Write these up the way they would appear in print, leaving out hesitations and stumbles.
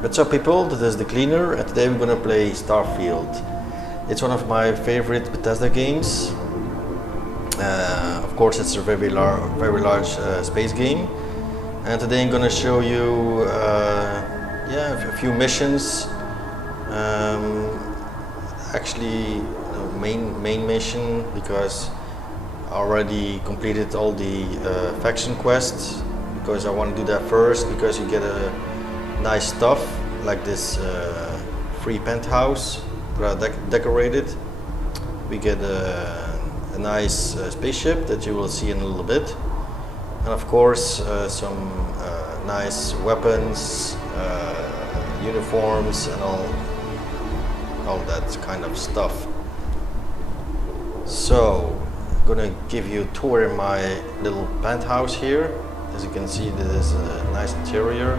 What's up people, this is the Cleaner and today we're gonna play Starfield. It's one of my favorite Bethesda games. Of course it's a very large space game. And today I'm gonna show you a few missions. Actually main mission, because I already completed all the faction quests, because I want to do that first, because you get a nice stuff like this free penthouse decorated. We get a nice spaceship that you will see in a little bit, and of course some nice weapons, uniforms and all that kind of stuff. So I'm gonna give you a tour in my little penthouse here. As you can see, this is a nice interior.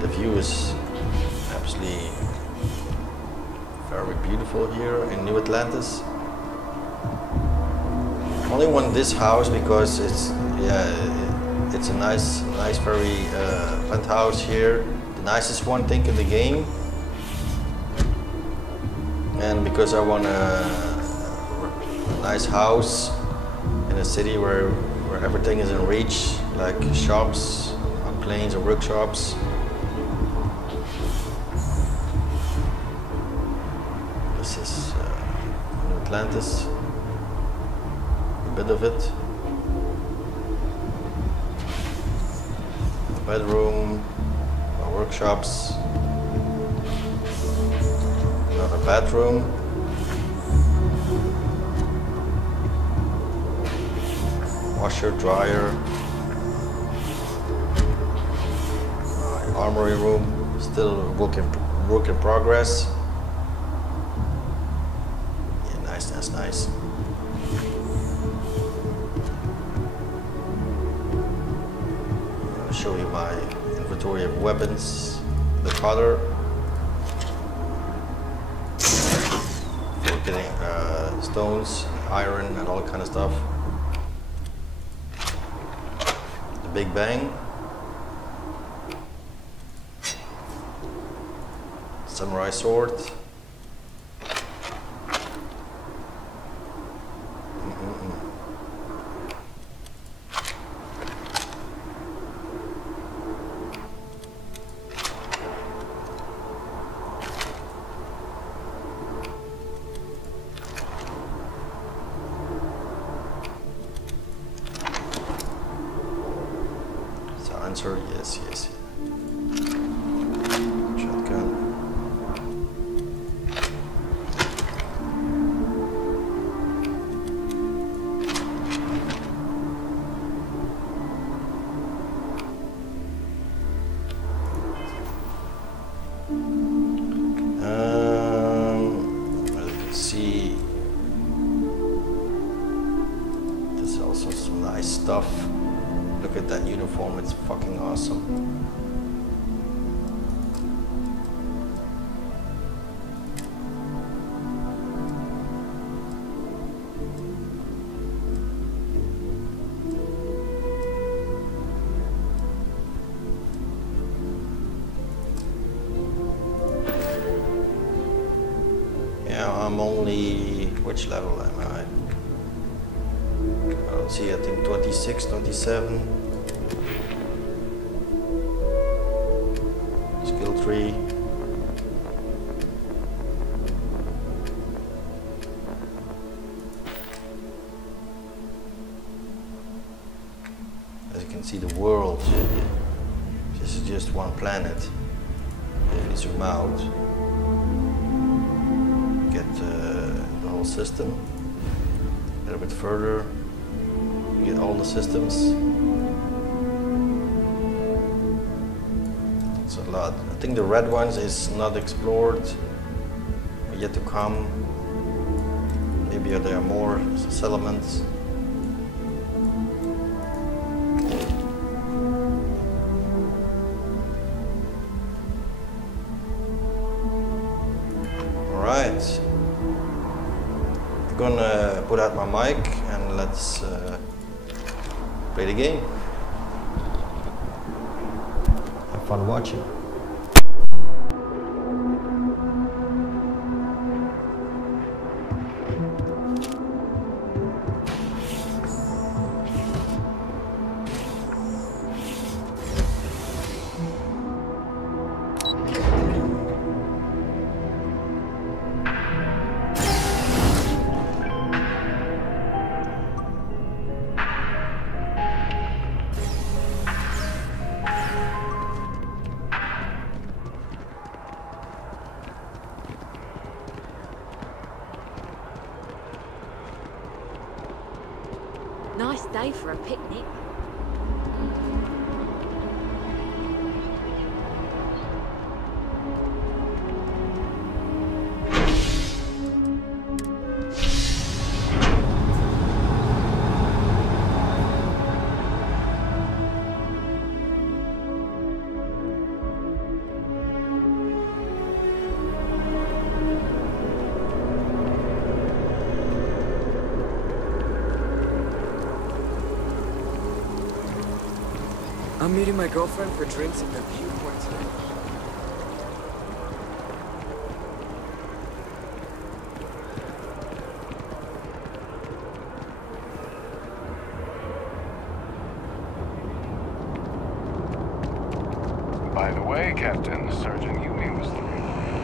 The view is absolutely very beautiful here in New Atlantis. I only want this house because it's a nice very penthouse here, the nicest one I think in the game, and because I want a nice house in a city where everything is in reach, like shops, planes or workshops. This is New Atlantis, a bit of it. The bedroom, workshops, another bathroom, washer, dryer, armory room, still work in progress. Yeah, nice. I'll show you my inventory of weapons, the cutter for getting stones, iron and all kind of stuff. The Big Bang, samurai sword, silencer, yes. Shotgun. As you can see, there's also some nice stuff. Look at that uniform, it's fucking awesome. Yeah, I'm only, which level am I? I don't see, I think 26, 27. Skill 3. As you can see, the world, this is just one planet. If you zoom out, get the whole system. A little bit further, you get all the systems. It's a lot. I think the red ones is not explored, yet to come. Maybe there are more settlements. Alright. I'm gonna put out my mic and let's play the game. Have fun watching. Nice day for a picnic. I'm meeting my girlfriend for drinks at the viewport tonight. By the way, Captain, Sergeant Yumi was looking for you.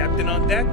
Captain on deck?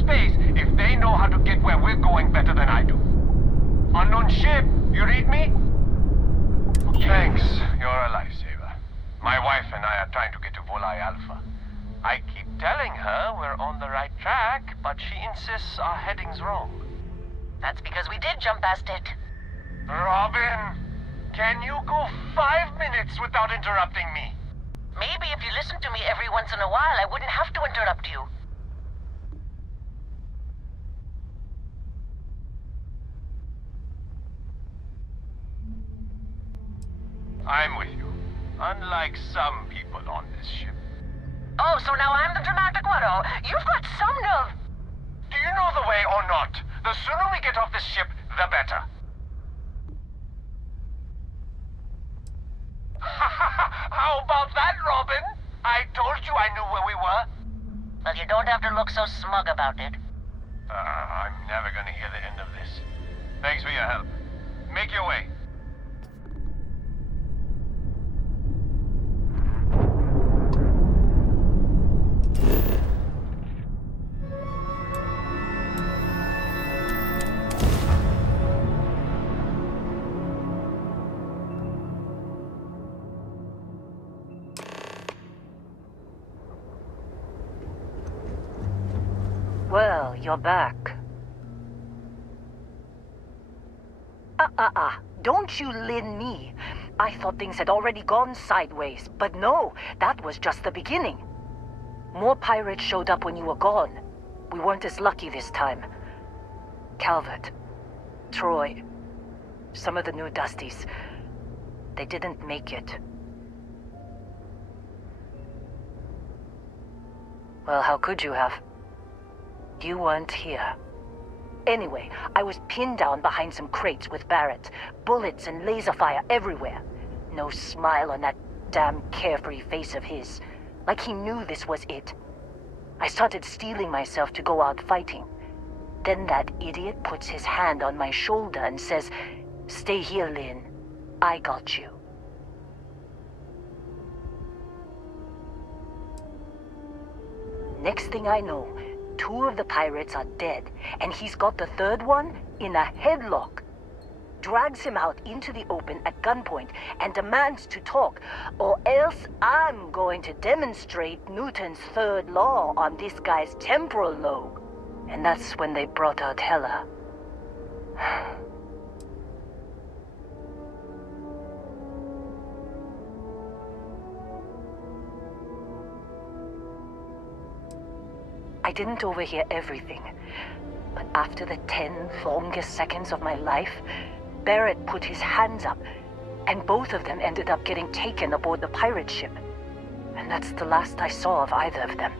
space if they know how to get where we're going better than I do. Unknown ship, you read me? Thanks, you're a lifesaver. My wife and I are trying to get to Volai Alpha. I keep telling her we're on the right track, but she insists our heading's wrong. That's because we did jump past it. Robin, can you go 5 minutes without interrupting me? Maybe if you listened to me every once in a while, I wouldn't have to interrupt you. I'm with you. Unlike some people on this ship. Oh, so now I'm the dramatic one, oh? You've got some nerve. Do you know the way or not? The sooner we get off this ship, the better. How about that, Robin? I told you I knew where we were. Well, you don't have to look so smug about it. I'm never gonna hear the end of this. Thanks for your help. Make your way. Well, you're back. Don't you lin me. I thought things had already gone sideways, but no, that was just the beginning. More pirates showed up when you were gone. We weren't as lucky this time. Calvert, Troy, some of the new Dusties, they didn't make it. Well, how could you have? You weren't here. Anyway, I was pinned down behind some crates with Barrett. Bullets and laser fire everywhere. No smile on that damn carefree face of his. Like he knew this was it. I started steeling myself to go out fighting. Then that idiot puts his hand on my shoulder and says, "Stay here, Lynn. I got you." Next thing I know, 2 of the pirates are dead, and he's got the 3rd one in a headlock. Drags him out into the open at gunpoint and demands to talk, or else I'm going to demonstrate Newton's 3rd law on this guy's temporal lobe. And that's when they brought out Hela. I didn't overhear everything, but after the 10 longest seconds of my life, Barrett put his hands up, and both of them ended up getting taken aboard the pirate ship. And that's the last I saw of either of them.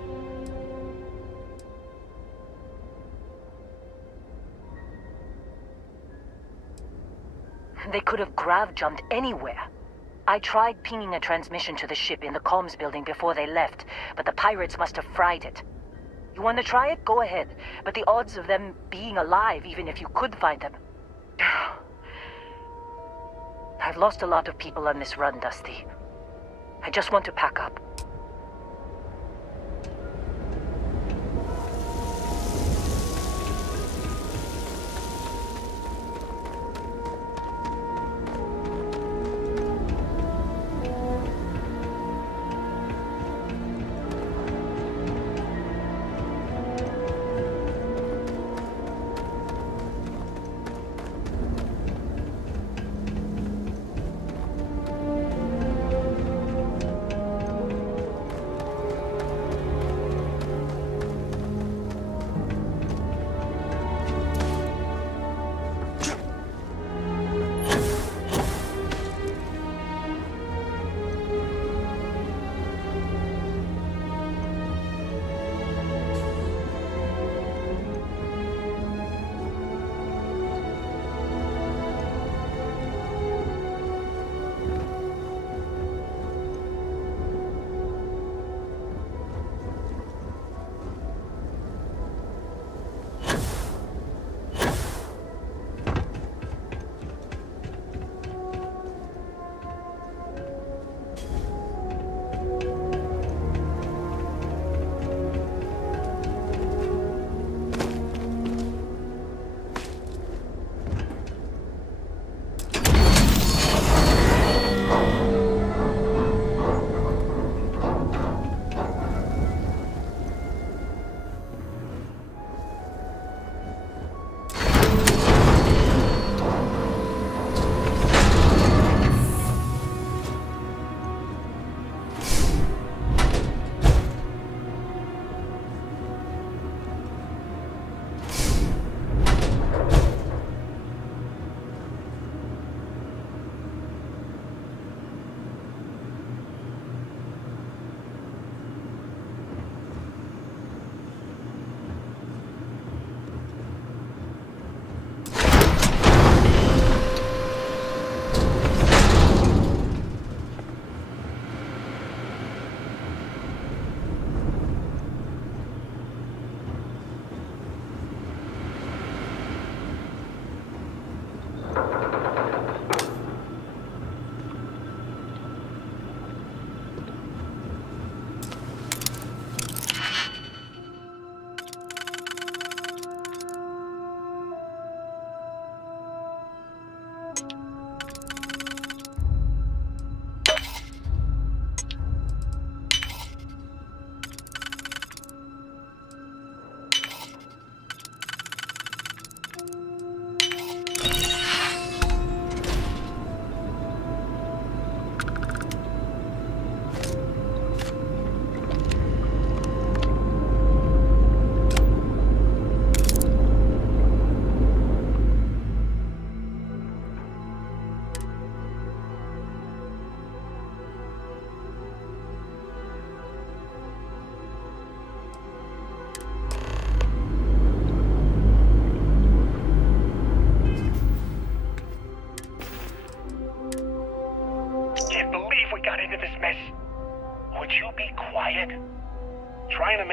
They could have grav-jumped anywhere. I tried pinging a transmission to the ship in the comms building before they left, but the pirates must have fried it. You want to try it? Go ahead. But the odds of them being alive, even if you could find them... I've lost a lot of people on this run, Dusty. I just want to pack up.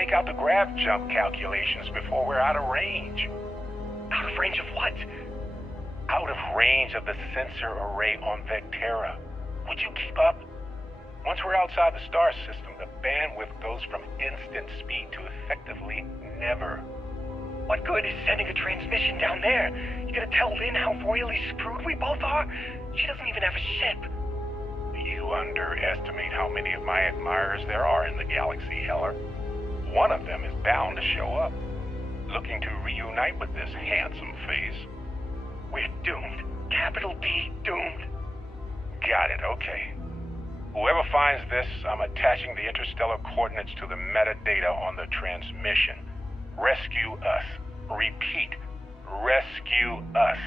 take out the grav jump calculations before we're out of range. Out of range of what? Out of range of the sensor array on Vectera. Would you keep up? Once we're outside the star system, the bandwidth goes from instant speed to effectively never. What good is sending a transmission down there? You gonna tell Lynn how royally screwed we both are? She doesn't even have a ship. You underestimate how many of my admirers there are in the galaxy, Heller. One of them is bound to show up, looking to reunite with this handsome face. We're doomed. Capital D, doomed. Got it, okay. Whoever finds this, I'm attaching the interstellar coordinates to the metadata on the transmission. Rescue us. Repeat, rescue us.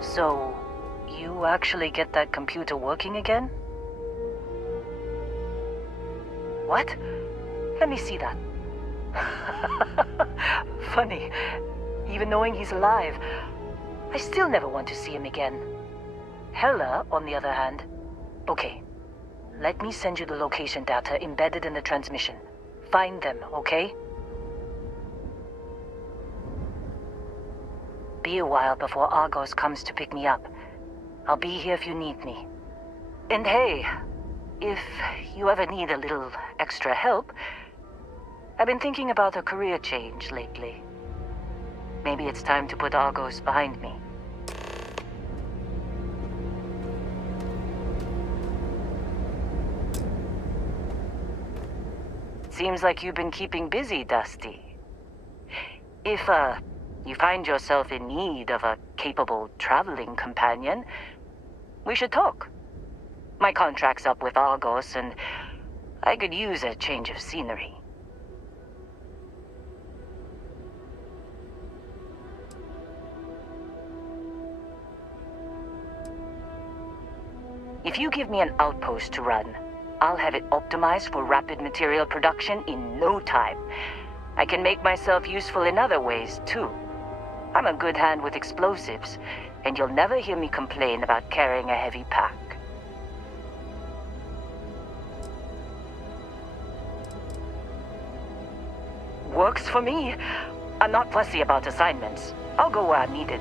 So, you actually get that computer working again? What? Let me see that. Funny. Even knowing he's alive, I still never want to see him again. Hella, on the other hand. Okay. Let me send you the location data embedded in the transmission. Find them, okay? Be a while before Argos comes to pick me up. I'll be here if you need me. And hey, if you ever need a little extra help, I've been thinking about a career change lately. Maybe it's time to put Argos behind me. Seems like you've been keeping busy, Dusty. If, you find yourself in need of a capable traveling companion, we should talk. My contract's up with Argos, and I could use a change of scenery. If you give me an outpost to run, I'll have it optimized for rapid material production in no time. I can make myself useful in other ways, too. I'm a good hand with explosives, and you'll never hear me complain about carrying a heavy pack. Works for me. I'm not fussy about assignments. I'll go where I'm needed.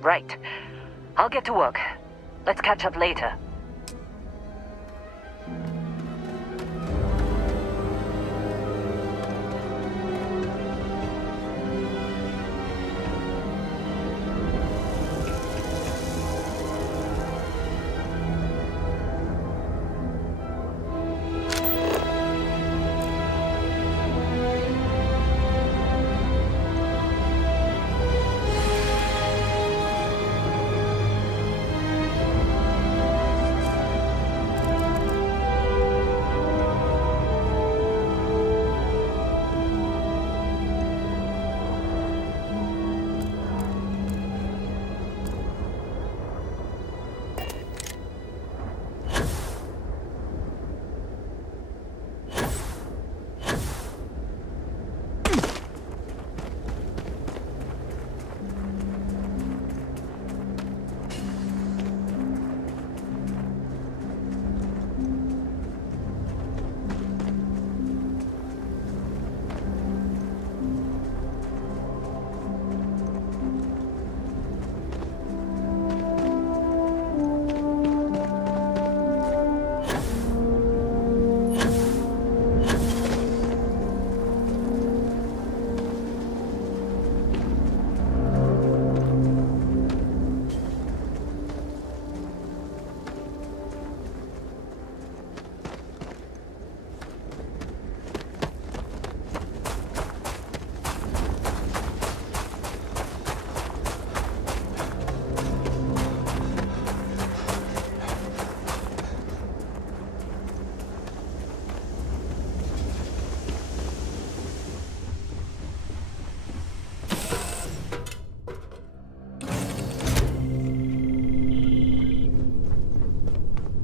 Right. I'll get to work. Let's catch up later.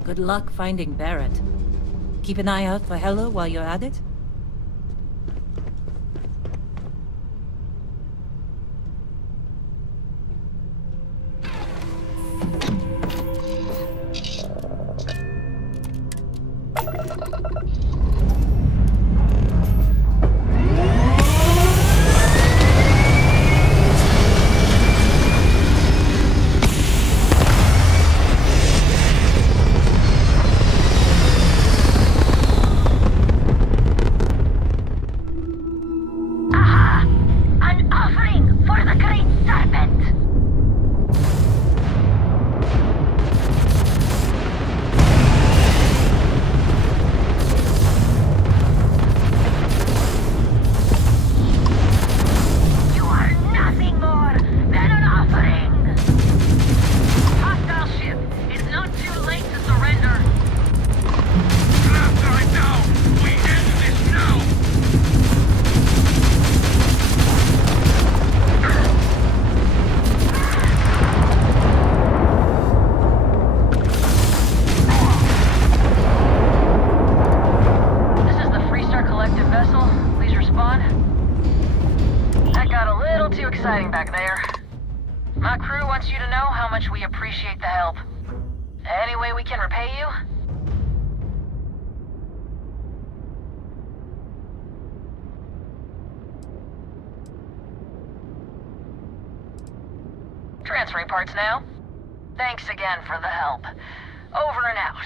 Good luck finding Barrett. Keep an eye out for Hella while you're at it. Transferring parts now. Thanks again for the help. Over and out.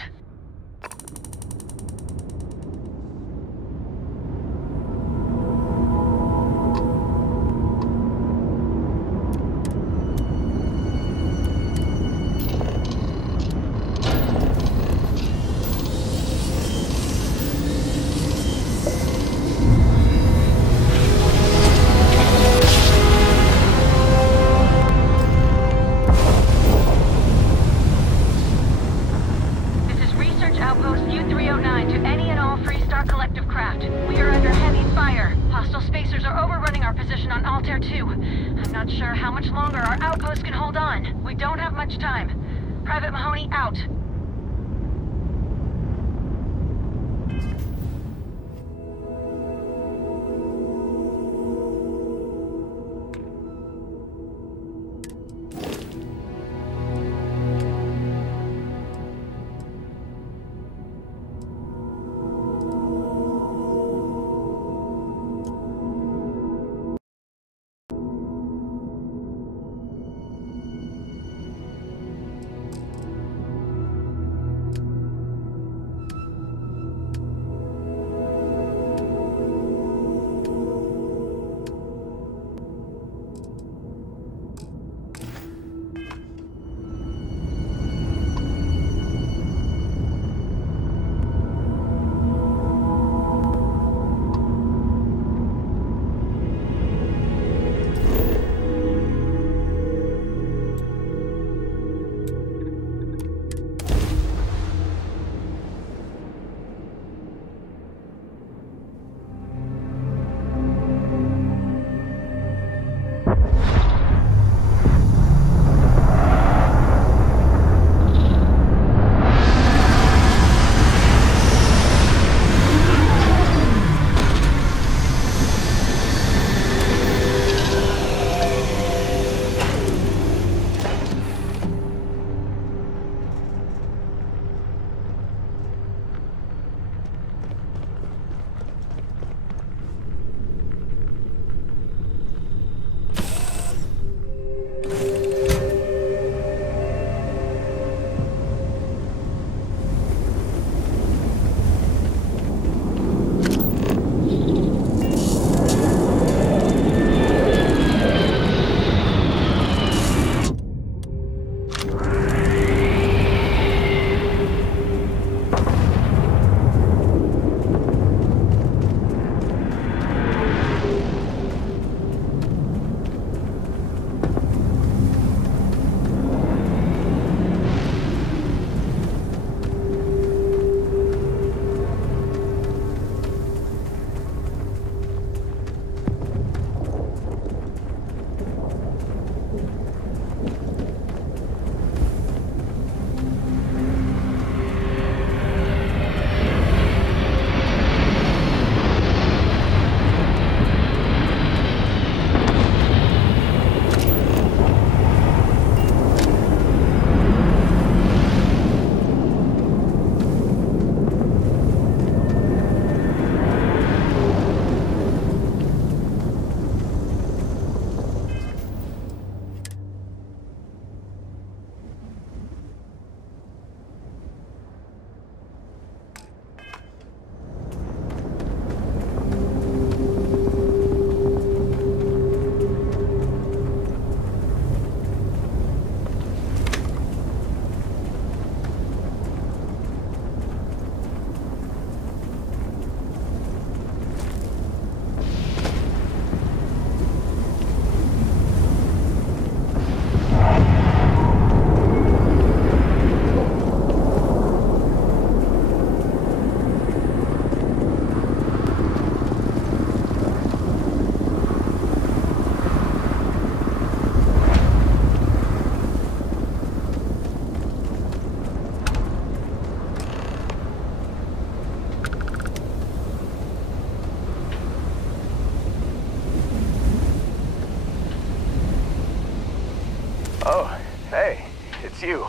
it's you.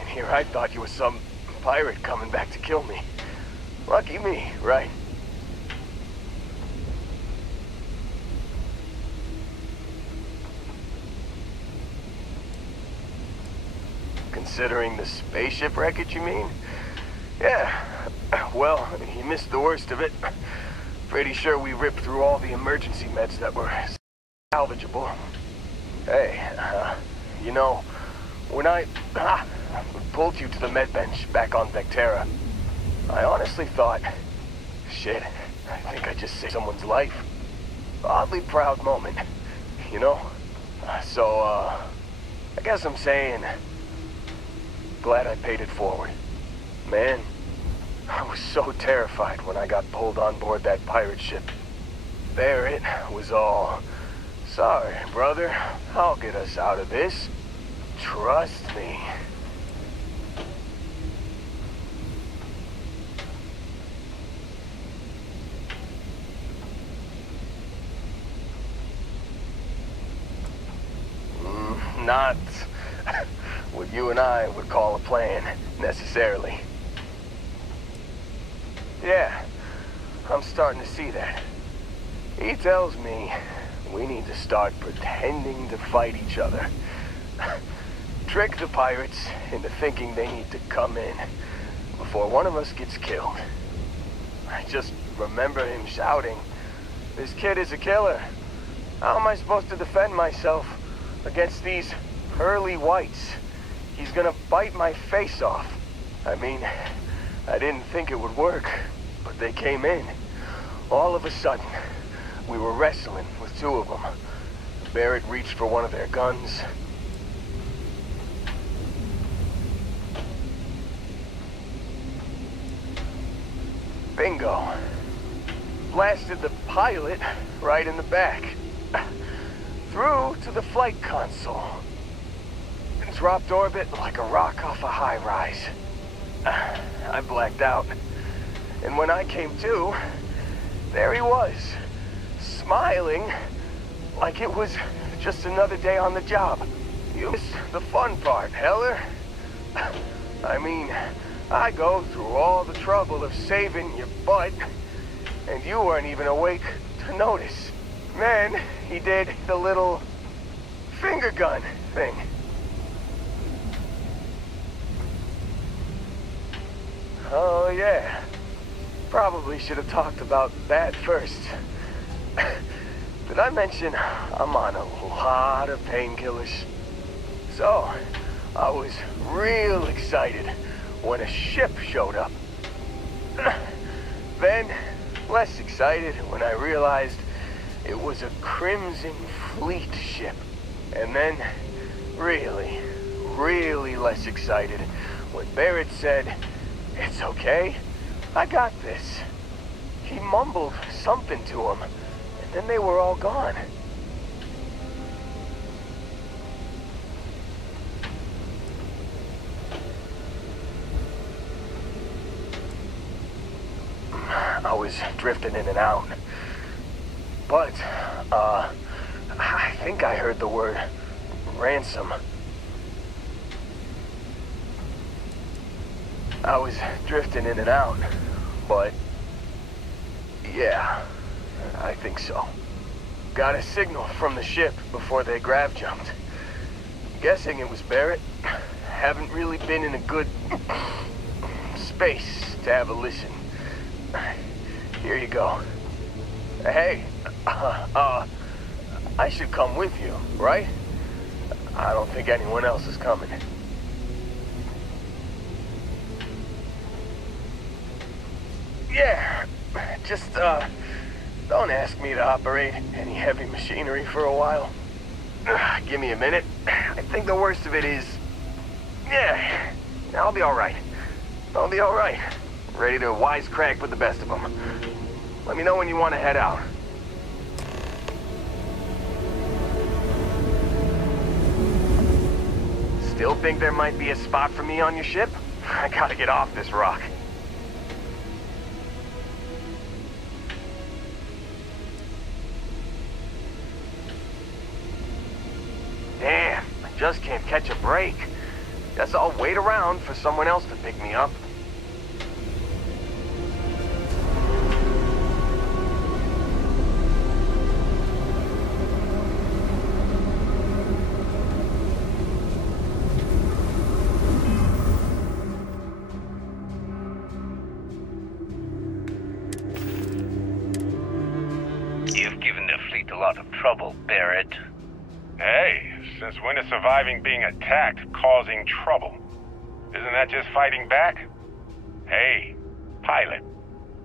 And here I thought you were some pirate coming back to kill me. Lucky me, right? Considering the spaceship wreckage, you mean? Yeah. Well, you missed the worst of it. Pretty sure we ripped through all the emergency meds that were salvageable. Hey, you know, when I pulled you to the med bench back on Vectera, I honestly thought, shit, I think I just saved someone's life. Oddly proud moment, you know? So, I guess I'm saying, glad I paid it forward. Man, I was so terrified when I got pulled on board that pirate ship. There it was all. Sorry, brother. I'll get us out of this. Trust me. Not what you and I would call a plan, necessarily. Yeah, I'm starting to see that. He tells me we need to start pretending to fight each other. Trick the pirates into thinking they need to come in before one of us gets killed. I just remember him shouting, "This kid is a killer. How am I supposed to defend myself against these pearly whites? He's gonna bite my face off." I mean, I didn't think it would work, but they came in. All of a sudden, we were wrestling with two of them. Barrett reached for one of their guns. Bingo. Blasted the pilot right in the back. Through to the flight console. And dropped orbit like a rock off a high-rise. I blacked out. And when I came to, there he was, smiling like it was just another day on the job. You missed the fun part, Heller. I mean, I go through all the trouble of saving your butt, and you weren't even awake to notice. Then he did the little finger gun thing. Oh, yeah. Probably should have talked about that first. Did I mention I'm on a lot of painkillers? So, I was real excited when a ship showed up. Then, less excited when I realized it was a Crimson Fleet ship. And then, really, really less excited when Barrett said, "It's okay, I got this." He mumbled something to him, and then they were all gone. I was drifting in and out. But, I think I heard the word ransom. I was drifting in and out, but yeah, I think so. Got a signal from the ship before they grav jumped. Guessing it was Barrett. Haven't really been in a good space to have a listen. Here you go. Hey, I should come with you, right? I don't think anyone else is coming. Yeah, just, don't ask me to operate any heavy machinery for a while. Give me a minute. I think the worst of it is... Yeah, I'll be alright. I'll be alright. Ready to wisecrack with the best of them. Let me know when you want to head out. Still think there might be a spot for me on your ship? I gotta get off this rock. Damn, I just can't catch a break. Guess I'll wait around for someone else to pick me up. You've given the fleet a lot of trouble, Barrett. Hey, since when is surviving being attacked causing trouble? Isn't that just fighting back? Hey, pilot,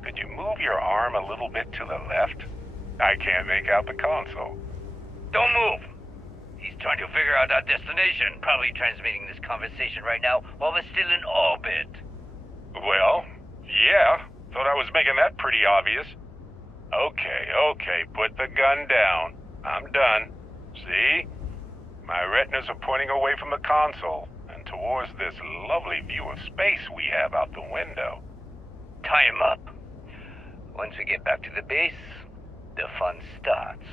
could you move your arm a little bit to the left? I can't make out the console. Don't move! He's trying to figure out our destination, probably transmitting this conversation right now while we're still in orbit. Well, yeah, thought I was making that pretty obvious. Okay, put the gun down. I'm done. See? My retinas are pointing away from the console and towards this lovely view of space we have out the window. Tie him up. Once we get back to the base, the fun starts.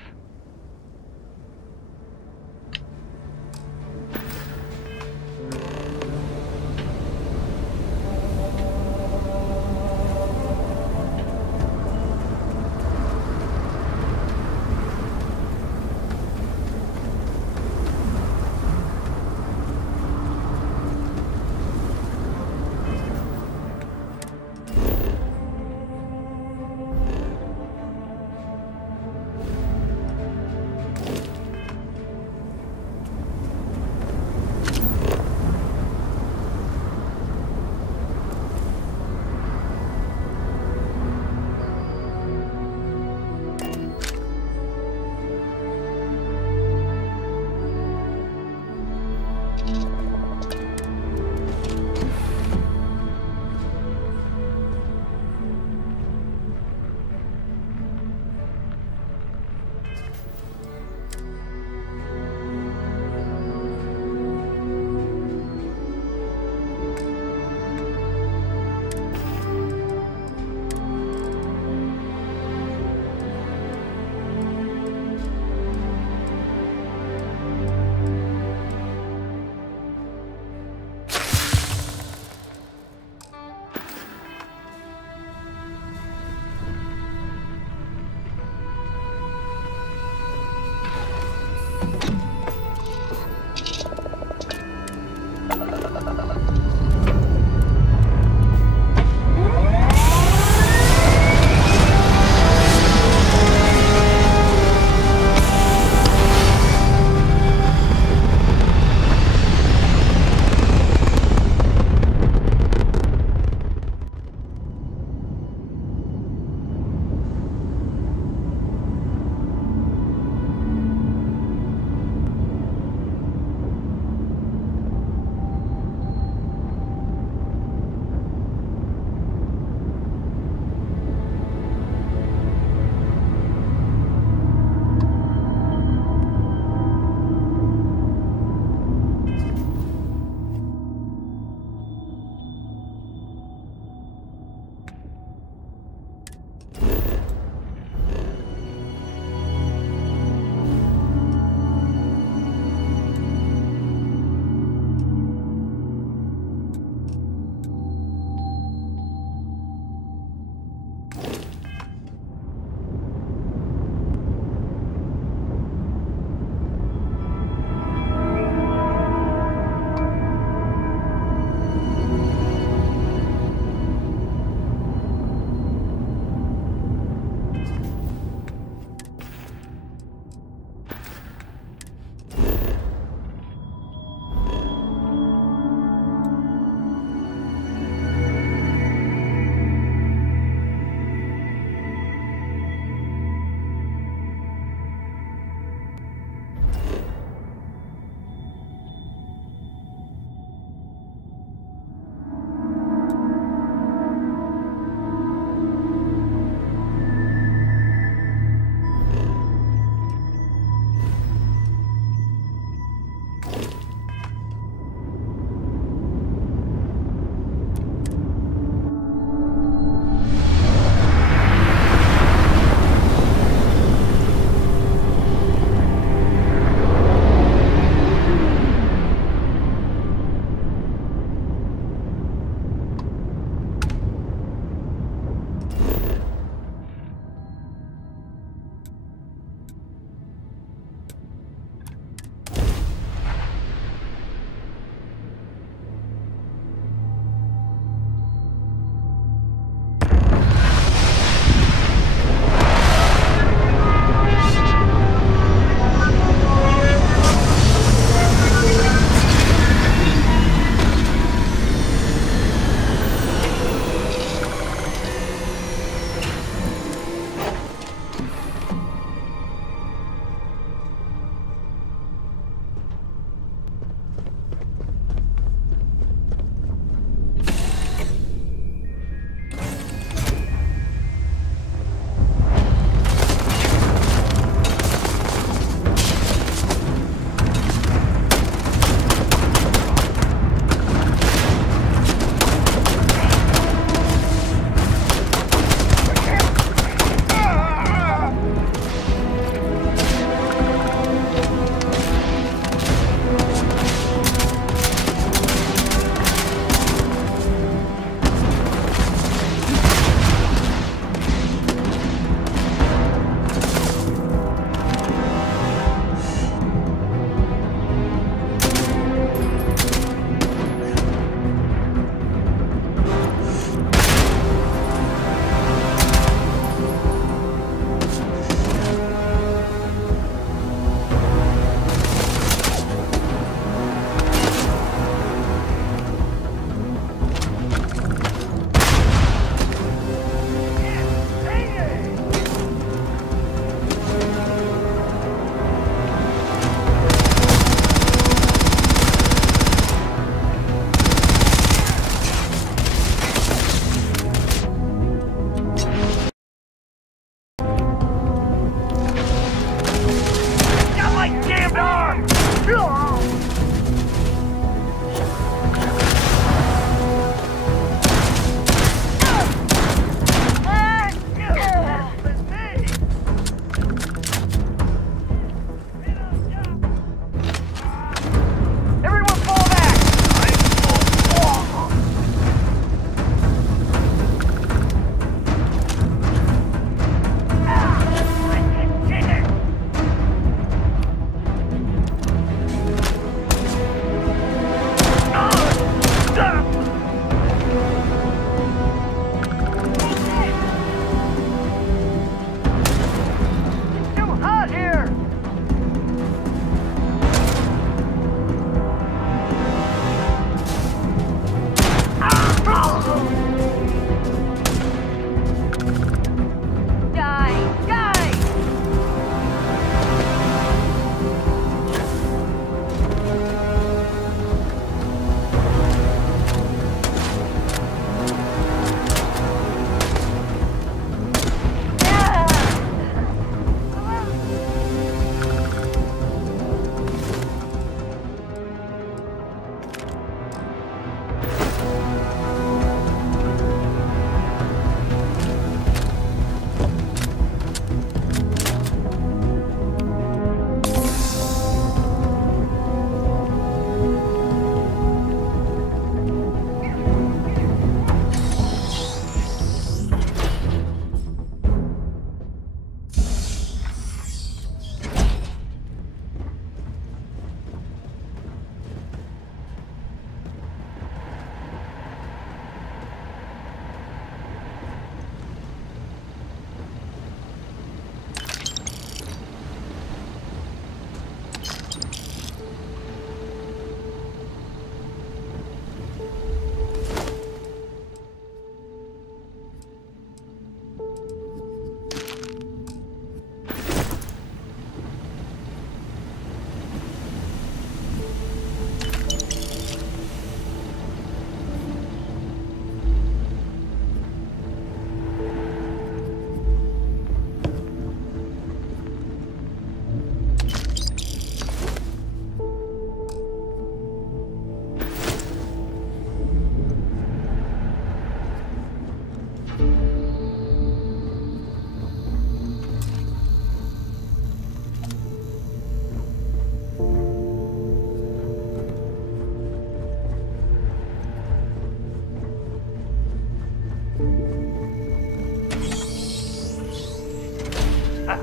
Quit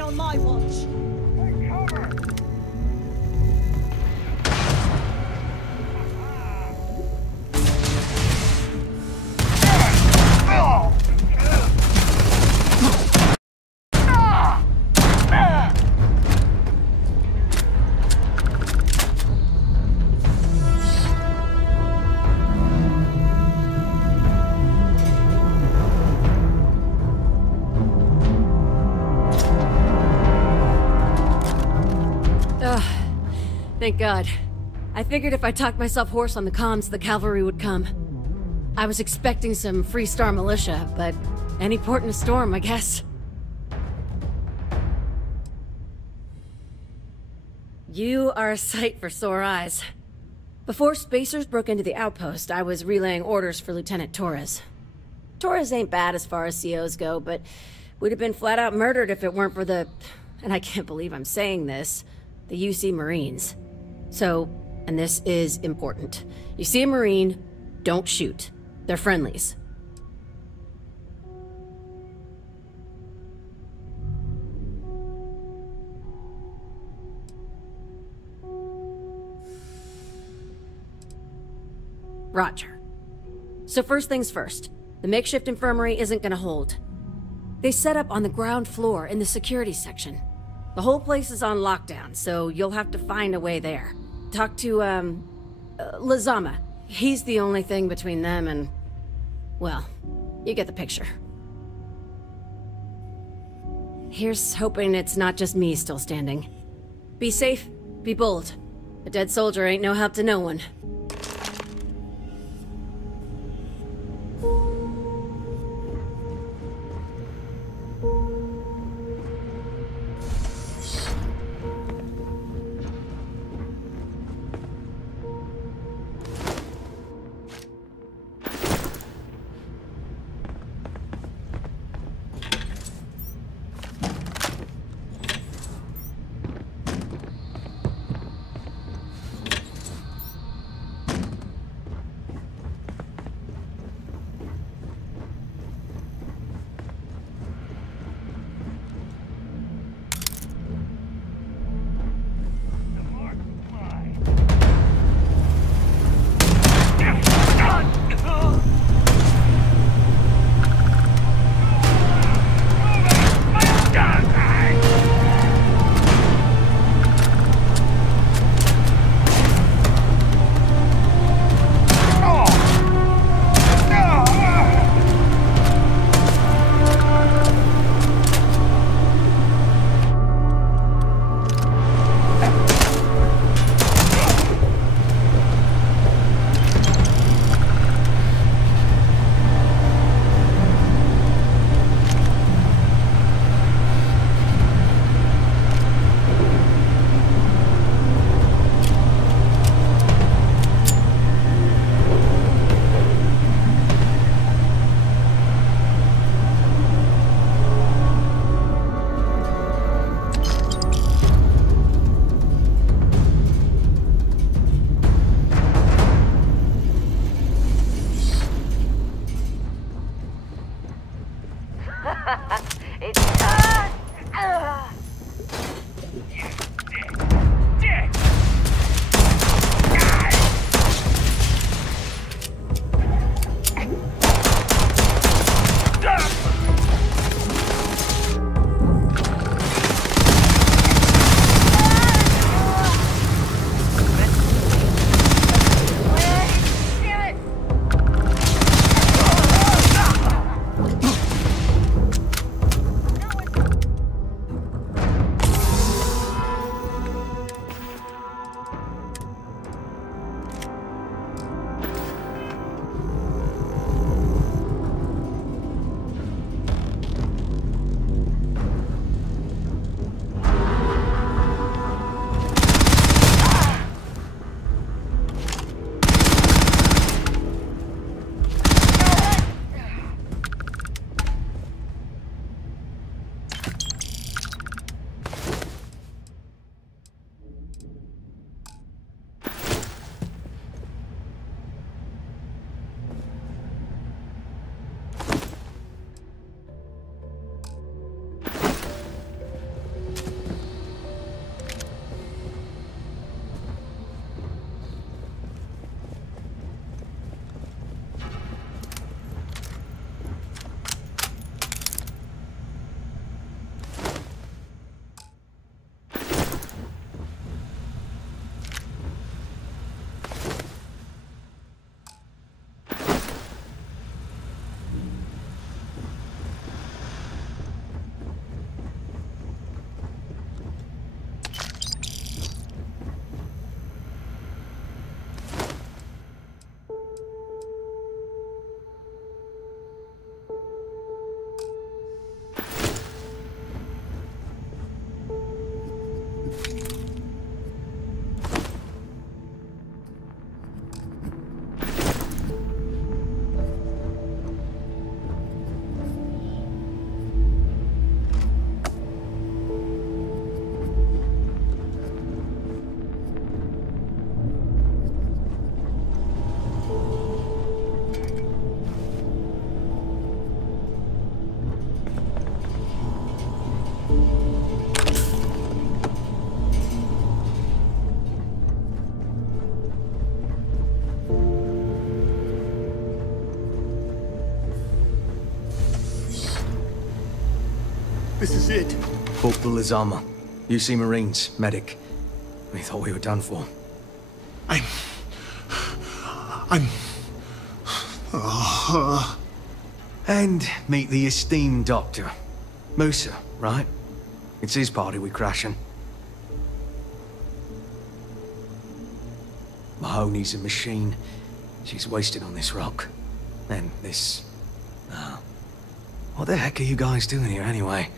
on my watch. Thank God. I figured if I talked myself hoarse on the comms, the cavalry would come. I was expecting some Free-Star militia, but any port in a storm, I guess. You are a sight for sore eyes. Before Spacers broke into the outpost, I was relaying orders for Lieutenant Torres. Torres ain't bad as far as COs go, but we'd have been flat out murdered if it weren't for the... and I can't believe I'm saying this... the UC Marines. So, and this is important. You see a Marine, don't shoot. They're friendlies. Roger. So first things first. The makeshift infirmary isn't gonna hold. They set up on the ground floor in the security section. The whole place is on lockdown, so you'll have to find a way there. Talk to, Lazama. He's the only thing between them and... well, you get the picture. Here's hoping it's not just me still standing. Be safe, be bold. A dead soldier ain't no help to no one. This is it. Book Buller's armor. UC Marines, medic. We thought we were done for. And meet the esteemed doctor. Musa, right? It's his party we're crashing. Mahoney's a machine. She's wasted on this rock. And this... what the heck are you guys doing here anyway?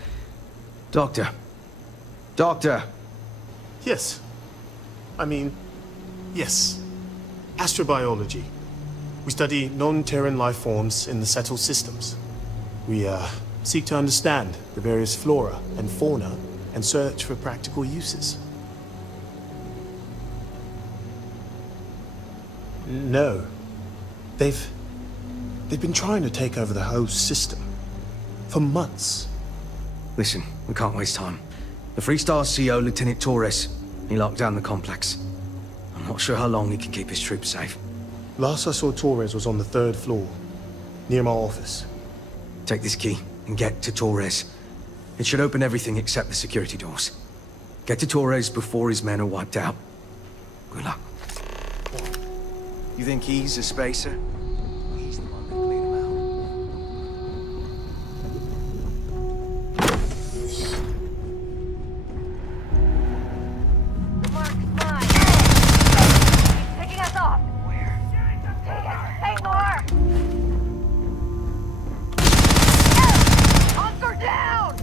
Doctor. Doctor! Yes. Yes. Astrobiology. We study non-Terran life forms in the settled systems. We, seek to understand the various flora and fauna and search for practical uses. No. They've been trying to take over the whole system. For months. Listen, we can't waste time. The Freestar CO, Lieutenant Torres, he locked down the complex. I'm not sure how long he can keep his troops safe. Last I saw Torres was on the 3rd floor, near my office. Take this key and get to Torres. It should open everything except the security doors. Get to Torres before his men are wiped out. Good luck. You think he's a spacer? He's the one that cleaned him out. The mark's mine. He's picking us off. Where? Take more! Hunker down!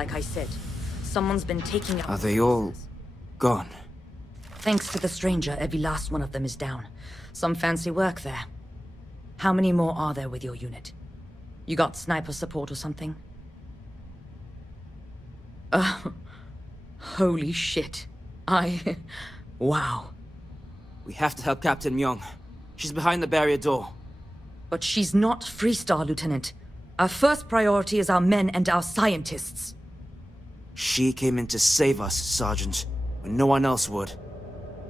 like I said. Someone's been taking out... Are they all gone? Thanks to the stranger, every last one of them is down. Some fancy work there. How many more are there with your unit? You got sniper support or something? Holy shit. Wow. We have to help Captain Myung. She's behind the barrier door. But she's not Freestar, Lieutenant. Our first priority is our men and our scientists. She came in to save us, Sergeant, when no one else would.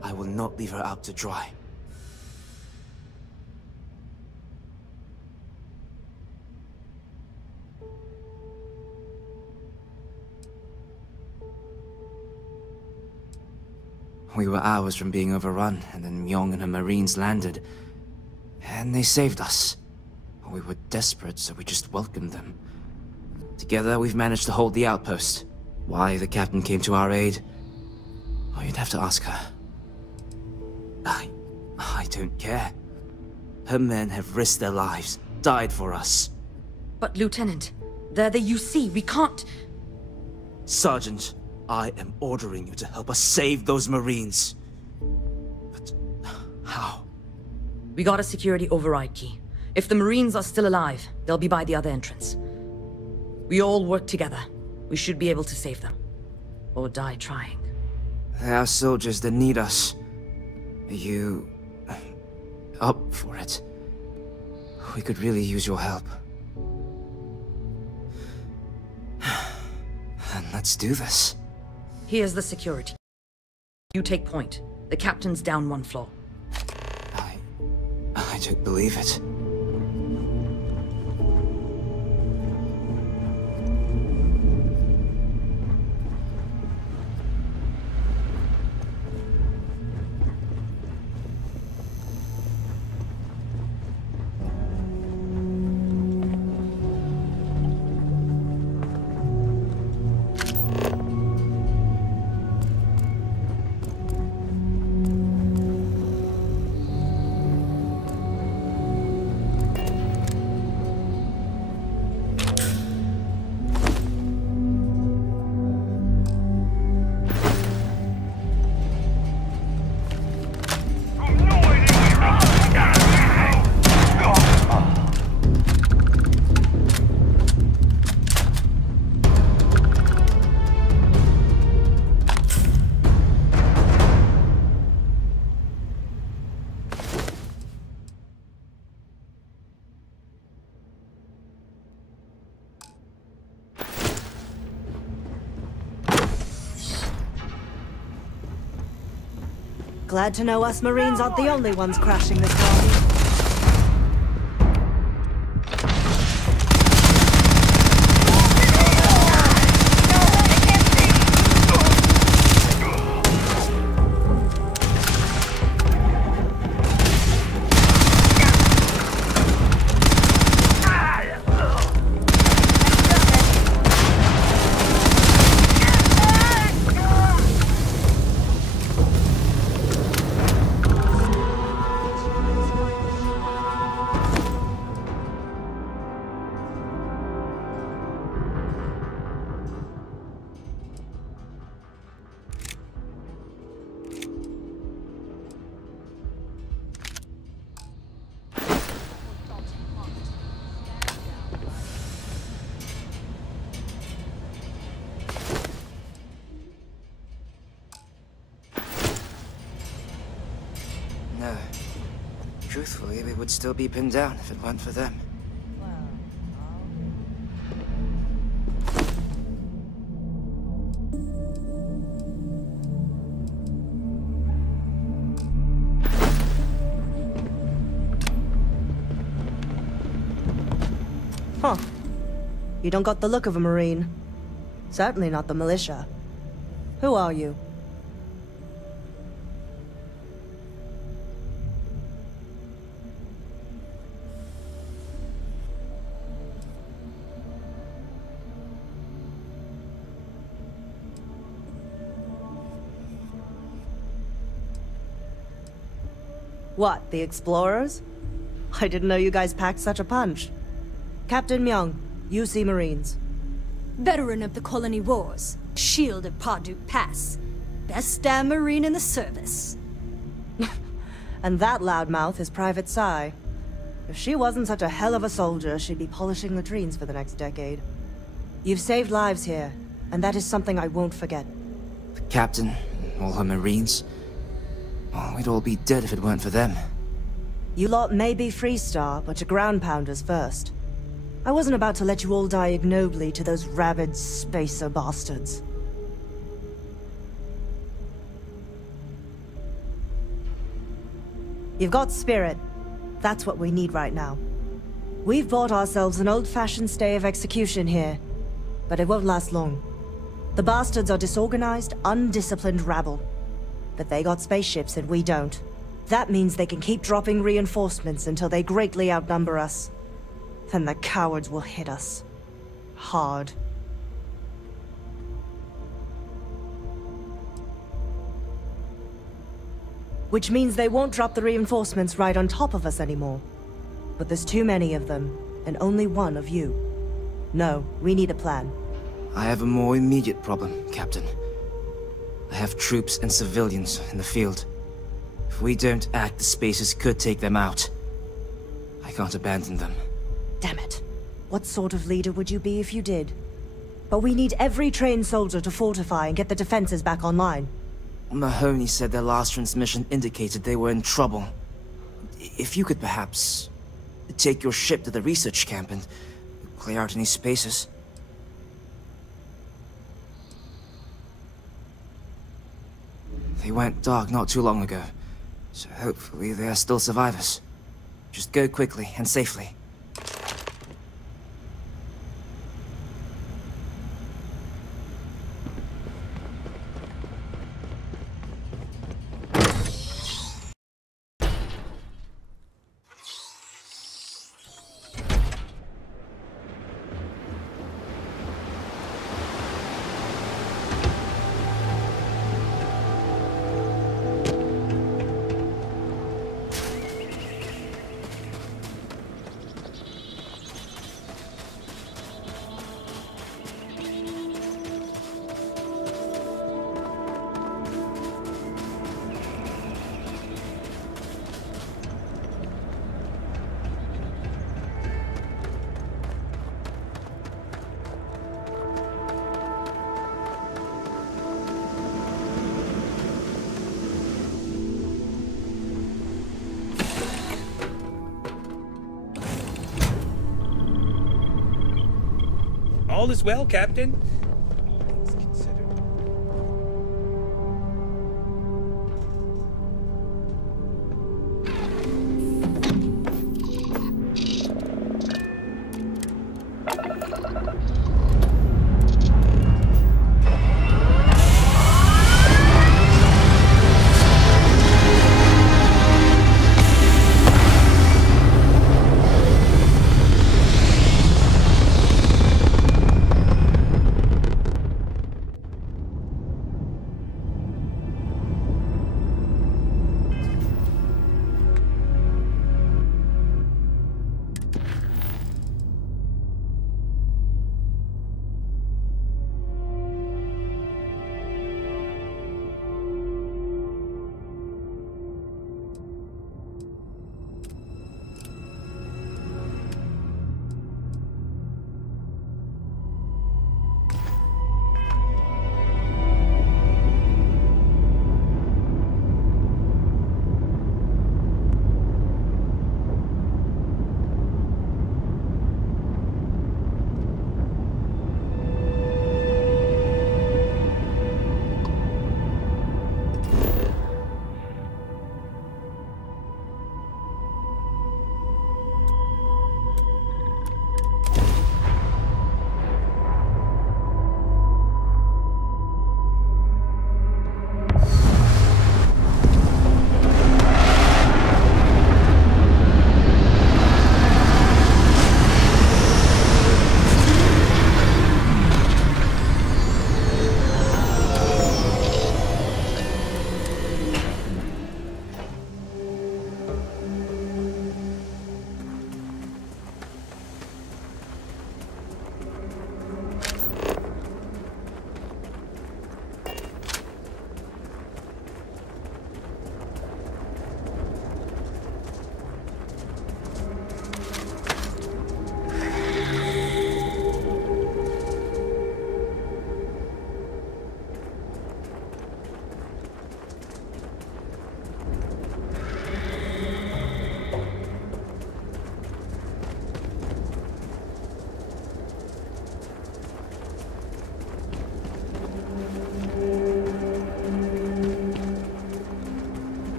I will not leave her out to dry. We were hours from being overrun, and then Myung and her Marines landed. And they saved us. We were desperate, so we just welcomed them. Together, we've managed to hold the outpost. Why the captain came to our aid? Oh, you'd have to ask her. I don't care. Her men have risked their lives, died for us. But Lieutenant, they're the UC, we can't... Sergeant, I am ordering you to help us save those Marines. But how? We got a security override key. If the Marines are still alive, they'll be by the other entrance. We all work together. We should be able to save them. Or die trying. There are soldiers that need us. Are you... up for it? We could really use your help. And let's do this. Here's the security. You take point. The captain's down one floor. I don't believe it. Glad to know us Marines aren't the only ones crashing this morning. No. Truthfully, we would still be pinned down if it weren't for them. Huh. You don't got the look of a Marine. Certainly not the militia. Who are you? What, the explorers? I didn't know you guys packed such a punch. Captain Myung, UC Marines. Veteran of the Colony Wars, Shield of Parduk Pass. Best damn Marine in the service. And that loudmouth is Private Sai. If she wasn't such a hell of a soldier, she'd be polishing latrines for the next decade. You've saved lives here, and that is something I won't forget. The captain, all her Marines. Oh, we'd all be dead if it weren't for them. You lot may be Freestar, but you're ground pounders first. I wasn't about to let you all die ignobly to those rabid spacer bastards. You've got spirit. That's what we need right now. We've bought ourselves an old-fashioned stay of execution here, but it won't last long. The bastards are disorganized, undisciplined rabble. But they got spaceships and we don't. That means they can keep dropping reinforcements until they greatly outnumber us. Then the cowards will hit us. Hard. Which means they won't drop the reinforcements right on top of us anymore. But there's too many of them, and only one of you. No, we need a plan. I have a more immediate problem, Captain. I have troops and civilians in the field. If we don't act, the Spacers could take them out. I can't abandon them. Damn it. What sort of leader would you be if you did? But we need every trained soldier to fortify and get the defenses back online. Mahoney said their last transmission indicated they were in trouble. If you could perhaps take your ship to the research camp and clear out any spaces. They went dark not too long ago, so hopefully they are still survivors. Just go quickly and safely. All is well, Captain.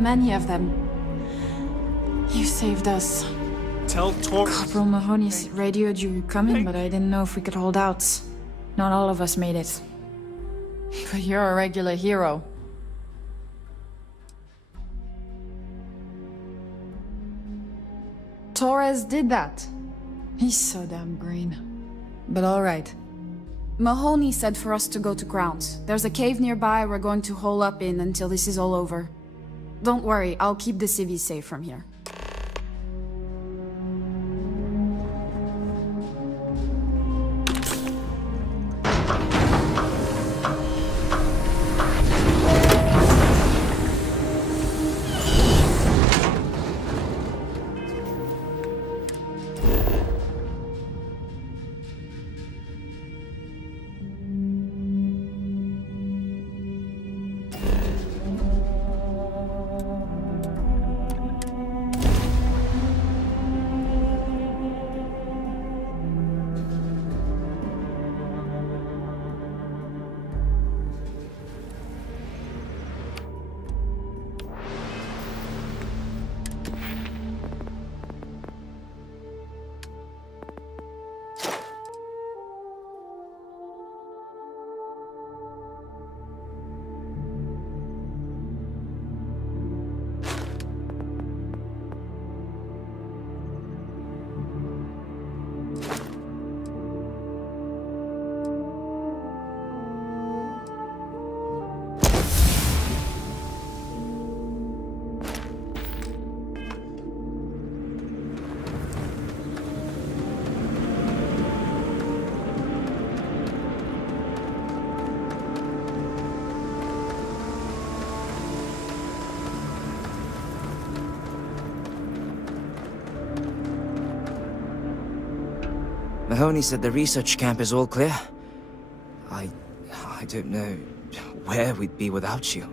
many of them. You saved us. Tell Torres. Corporal Mahoney radioed you coming, but I didn't know if we could hold out. Not all of us made it. But you're a regular hero. Torres did that. He's so damn green. But alright. Mahoney said for us to go to grounds. There's a cave nearby we're going to hole up in until this is all over. Don't worry, I'll keep the civvies safe from here. Mahoney said the research camp is all clear. I don't know where we'd be without you.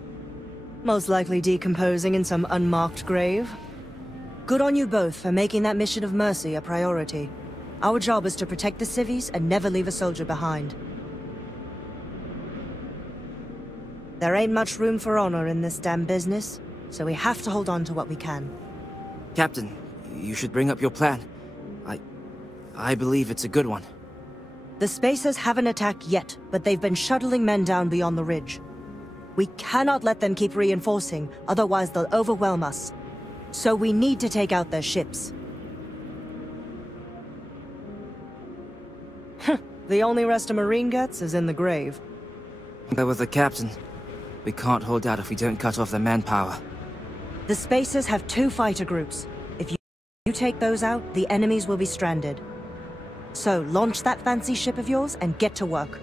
Most likely decomposing in some unmarked grave. Good on you both for making that mission of mercy a priority. Our job is to protect the civvies and never leave a soldier behind. There ain't much room for honor in this damn business, so we have to hold on to what we can. Captain, you should bring up your plan. I believe it's a good one. The Spacers haven't attacked yet, but they've been shuttling men down beyond the ridge. We cannot let them keep reinforcing, otherwise they'll overwhelm us. So we need to take out their ships. The only rest a Marine gets is in the grave. But with the Captain, we can't hold out if we don't cut off their manpower. The Spacers have 2 fighter groups. If you take those out, the enemies will be stranded. So, launch that fancy ship of yours and get to work.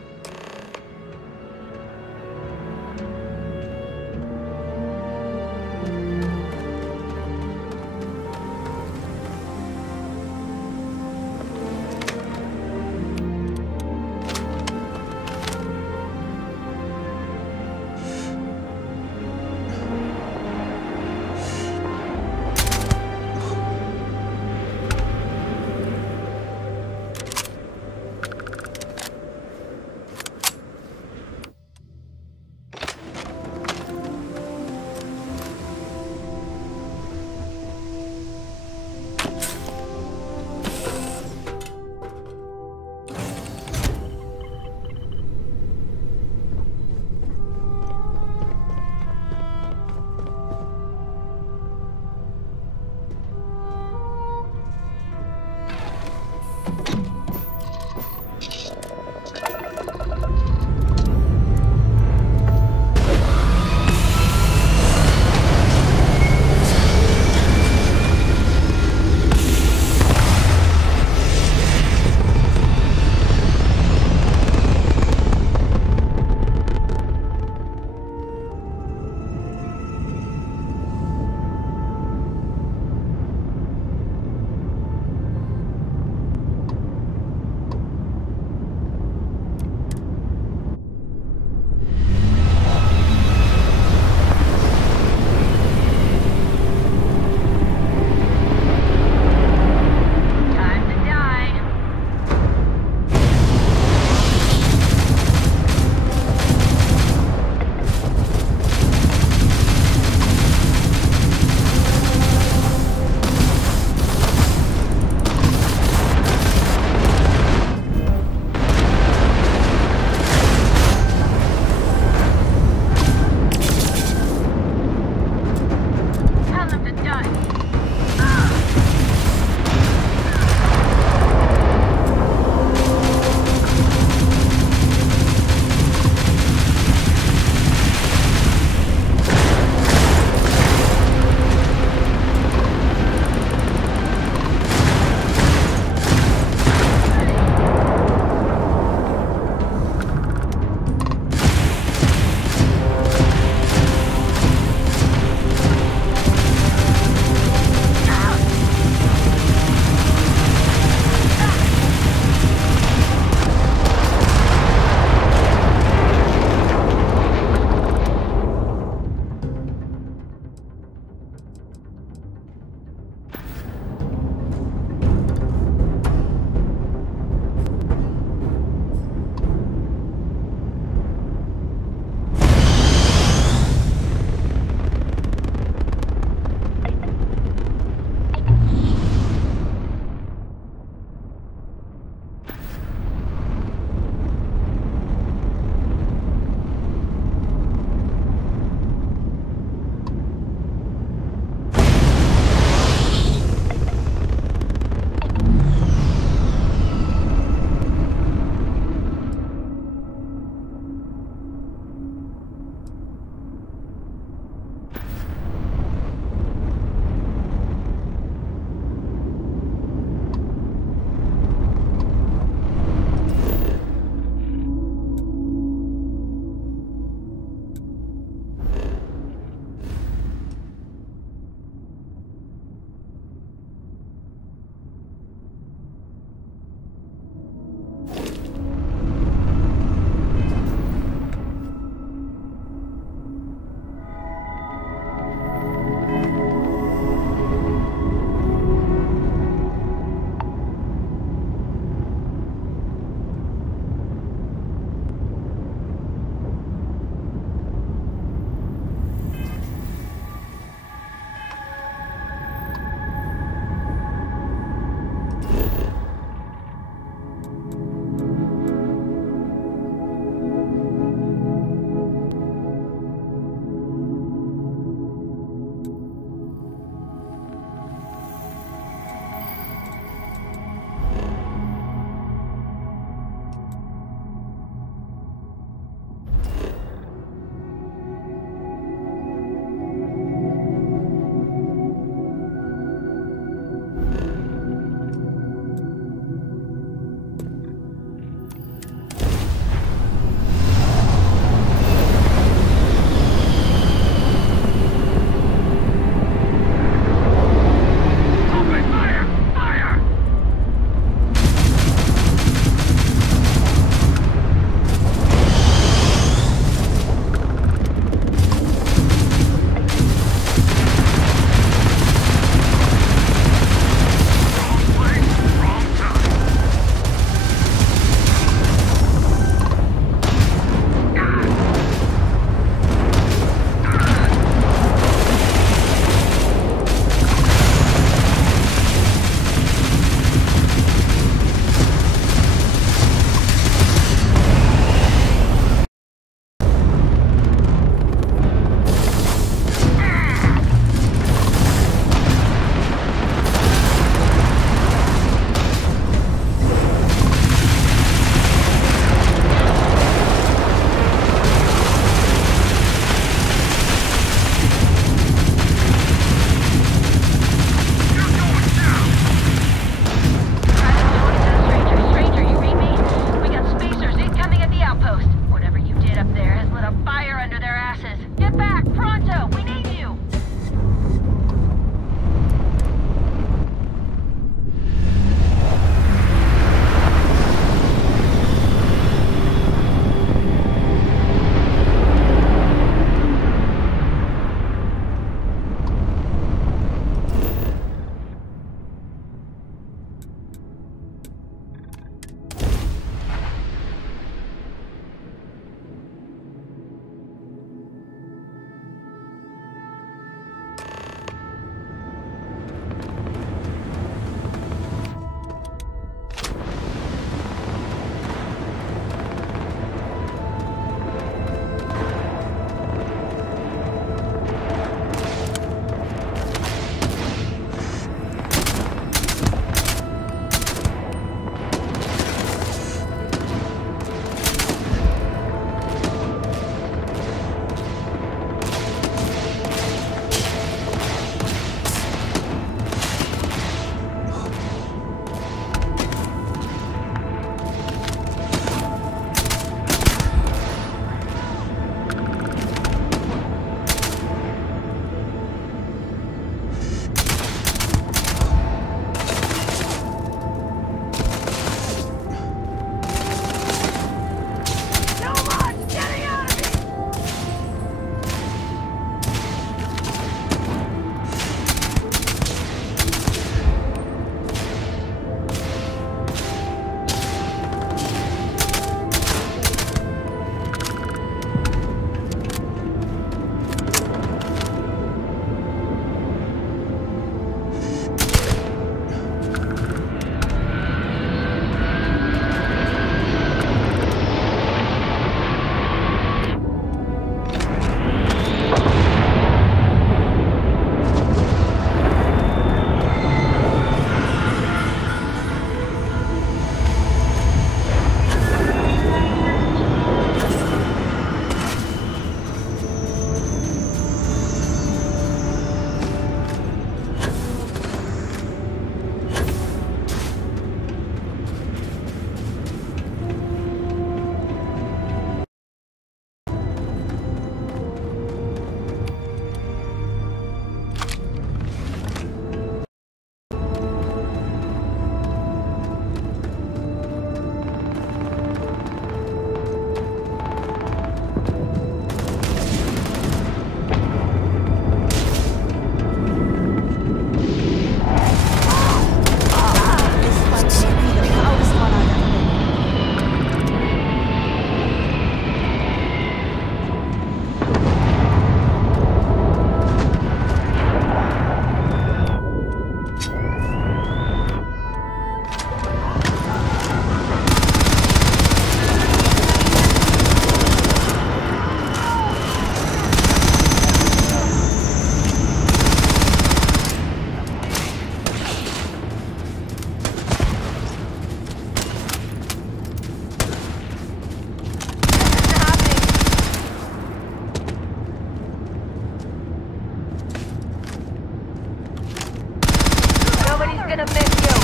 gonna miss you.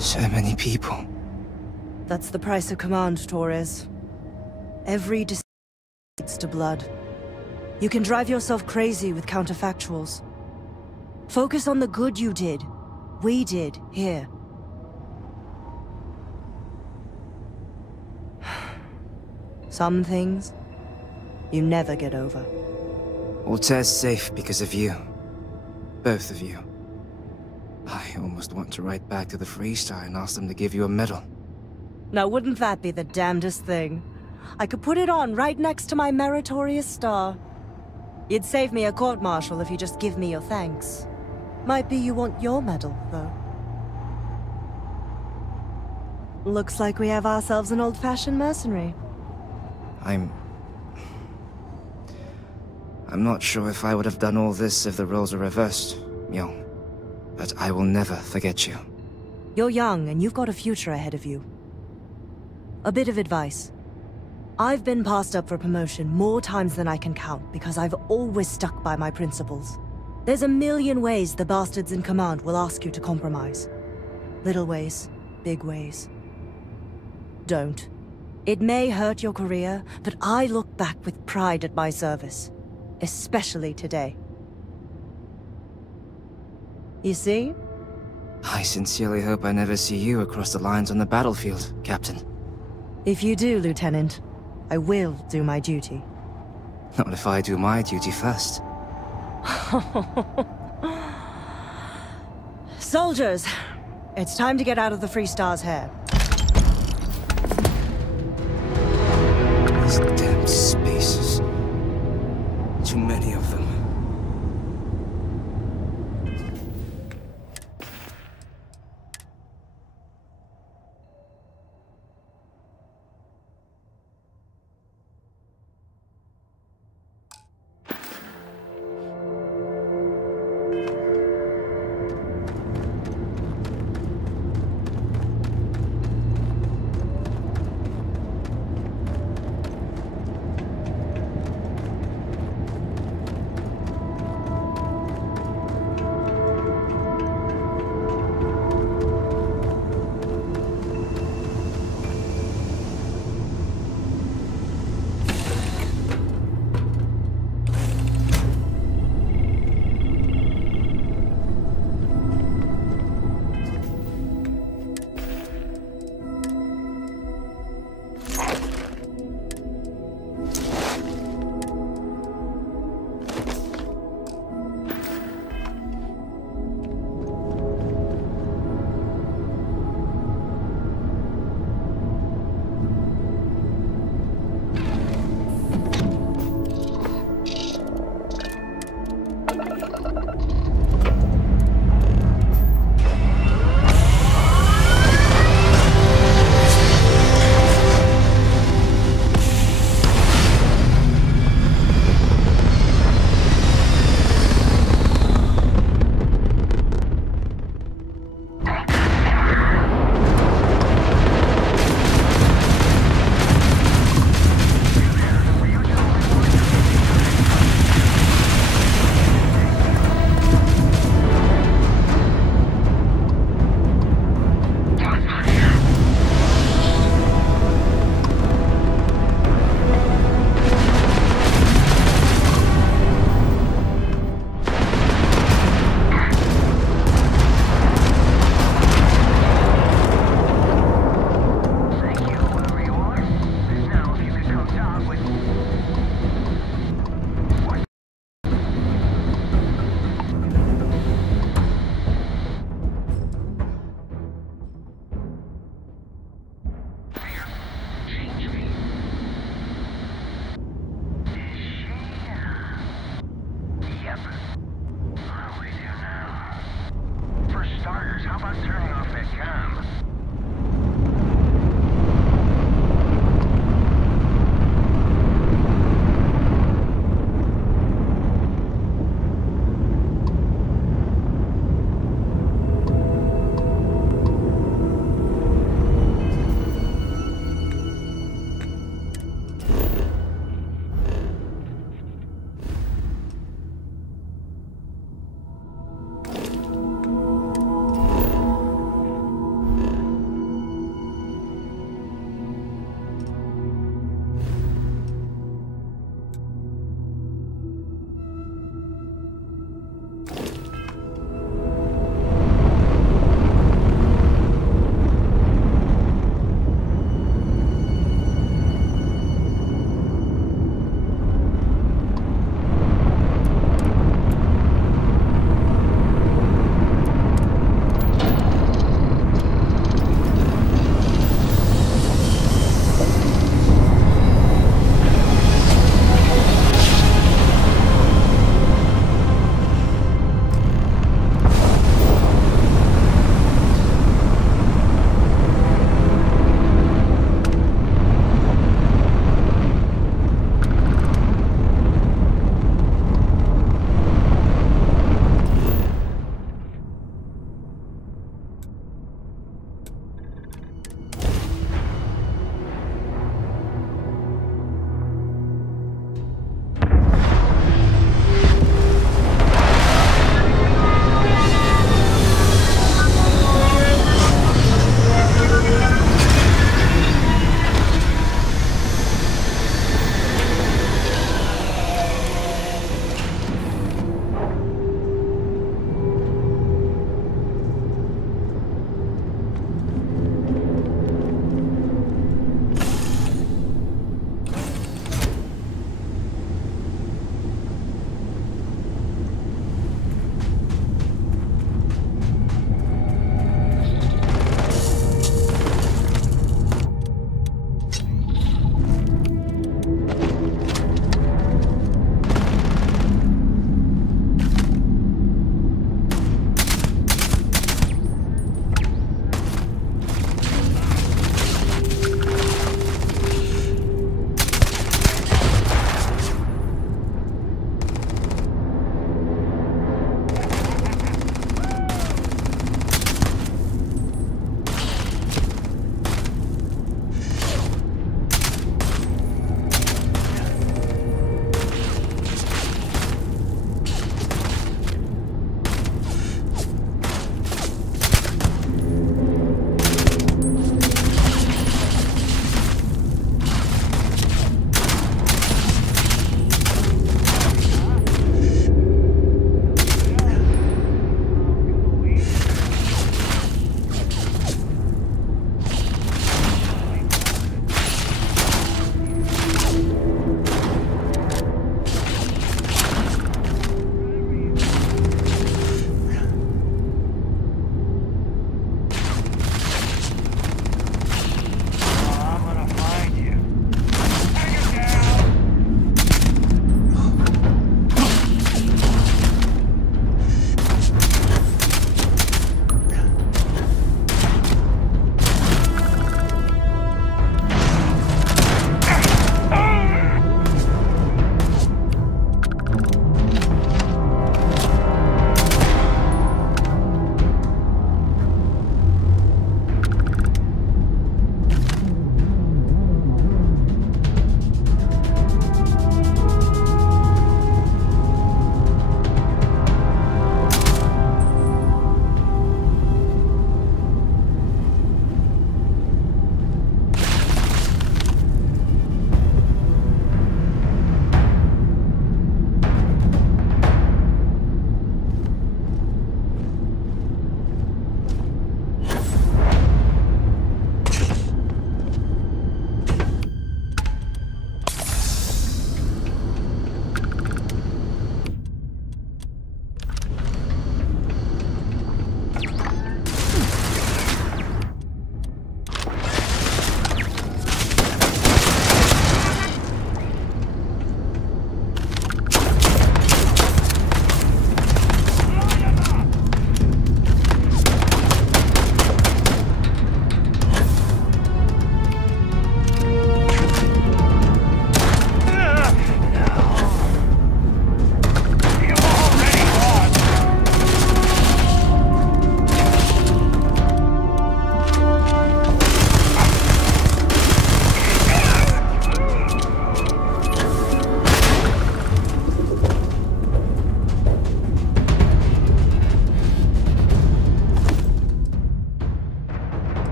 So many people. That's the price of command, Torres. Every decision leads to blood. You can drive yourself crazy with counterfactuals. Focus on the good you did. We did, here. Some things, you never get over. Altair's safe because of you. Both of you. I almost want to write back to the Freestar and ask them to give you a medal. Now wouldn't that be the damnedest thing? I could put it on right next to my meritorious star. You'd save me a court-martial if you just give me your thanks. Might be you want your medal, though. Looks like we have ourselves an old-fashioned mercenary. I'm not sure if I would have done all this if the roles were reversed, Myung. But I will never forget you. You're young, and you've got a future ahead of you. A bit of advice. I've been passed up for promotion more times than I can count because I've always stuck by my principles. There's a million ways the bastards in command will ask you to compromise. Little ways, big ways. Don't. It may hurt your career, but I look back with pride at my service. Especially today. You see? I sincerely hope I never see you across the lines on the battlefield, Captain. If you do, Lieutenant, I will do my duty. Not if I do my duty first. Soldiers, it's time to get out of the Freestar's hair. These damn spacers. Too many of them.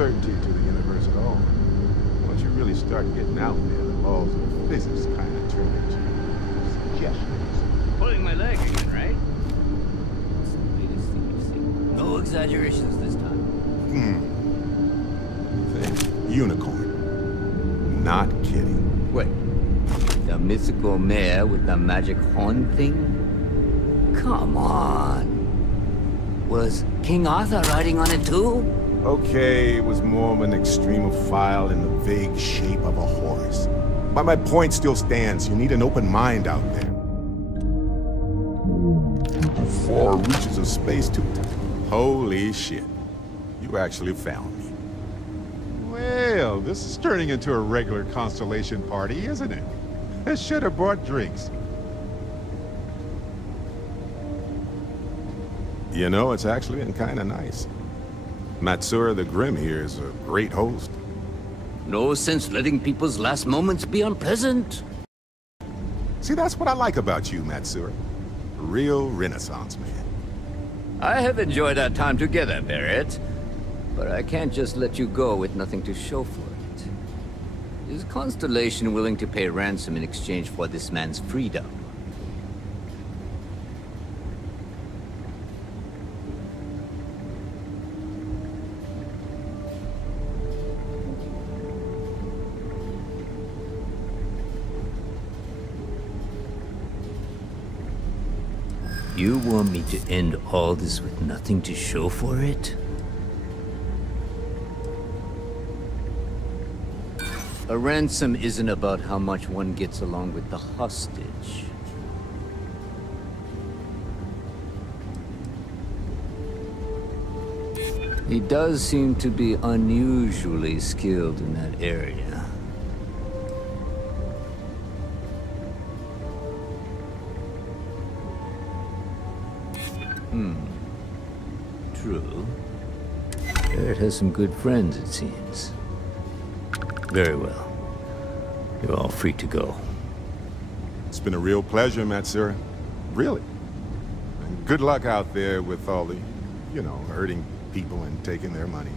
certainty to the universe at all. Once you really start getting out there, the laws of physics kind of turn into suggestions. Pulling my leg again, right? That's the latest thing you've seen. No exaggerations this time. Unicorn. Not kidding. Wait. The mythical mare with the magic horn thing? Come on. Was King Arthur riding on it too? Okay, it was more of an extremophile in the vague shape of a horse. But my point still stands. You need an open mind out there. The far reaches of space too. Holy shit. You actually found me. Well, this is turning into a regular Constellation party, isn't it? I should have brought drinks. You know, it's actually been kind of nice. Matsura the Grim here is a great host. No sense letting people's last moments be unpleasant. See, that's what I like about you, Matsura. A real Renaissance man. I have enjoyed our time together, Barrett. But I can't just let you go with nothing to show for it. Is Constellation willing to pay ransom in exchange for this man's freedom? You want me to end all this with nothing to show for it? A ransom isn't about how much one gets along with the hostage. He does seem to be unusually skilled in that area. True. Barrett has some good friends, it seems. Very well. You're all free to go. It's been a real pleasure, Matsura. Really. And good luck out there with all the, you know, hurting people and taking their money.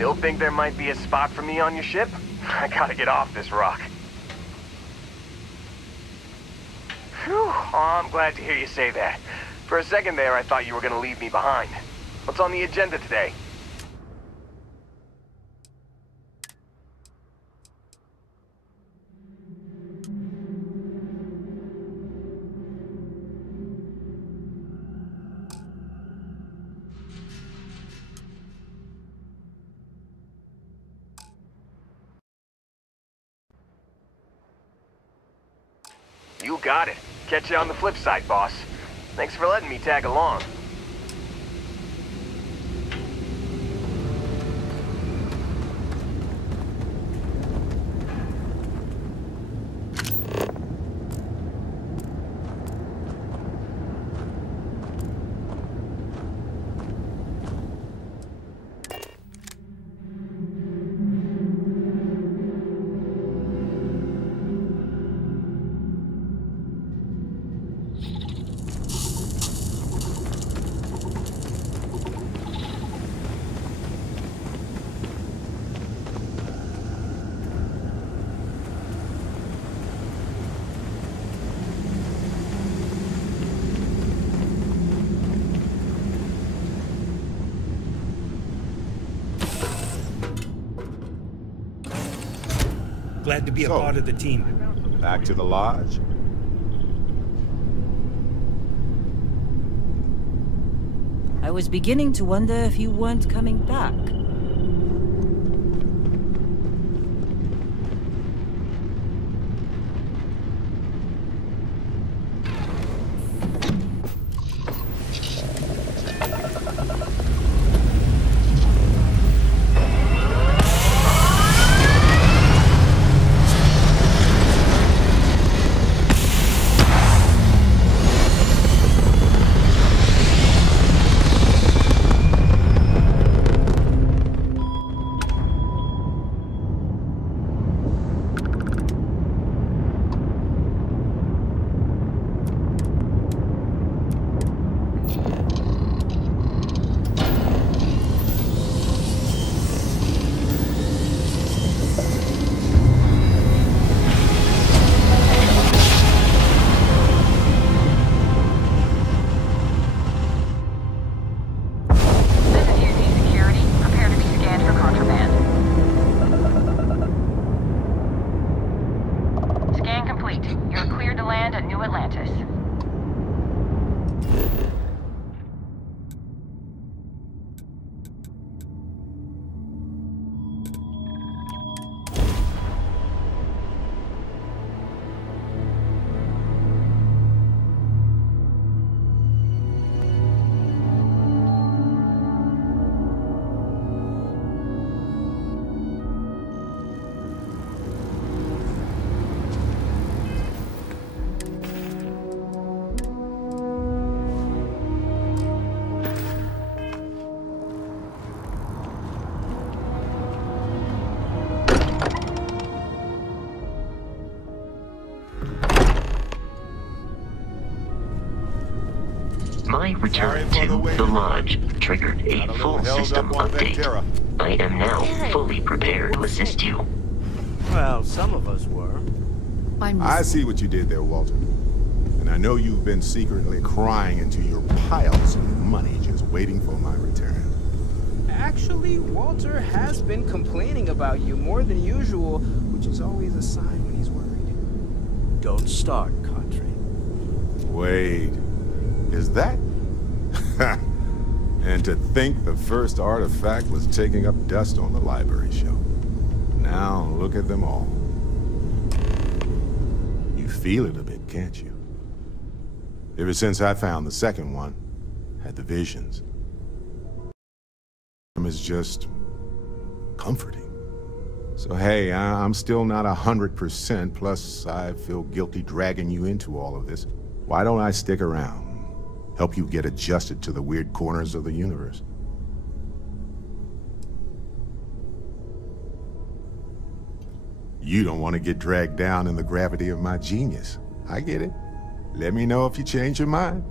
Still think there might be a spot for me on your ship? I gotta get off this rock. Whew, oh, I'm glad to hear you say that. For a second there, I thought you were gonna leave me behind. What's on the agenda today? You got it. Catch you on the flip side, boss. Thanks for letting me tag along. Glad to be a part of the team. Back to the lodge. I was beginning to wonder if you weren't coming back. My return to the lodge triggered a full system update. I am now fully prepared to assist you. Well, some of us were. I see what you did there, Walter. And I know you've been secretly crying into your piles of money just waiting for my return. Actually, Walter has been complaining about you more than usual, which is always a sign when he's worried. Don't start, Country. Wait, is that? And to think the first artifact was taking up dust on the library shelf. Now look at them all. You feel it a bit, can't you? Ever since I found the second one, had the visions. Is just comforting. So hey, I'm still not 100%, plus I feel guilty dragging you into all of this. Why don't I stick around? Help you get adjusted to the weird corners of the universe. You don't want to get dragged down in the gravity of my genius. I get it. Let me know if you change your mind.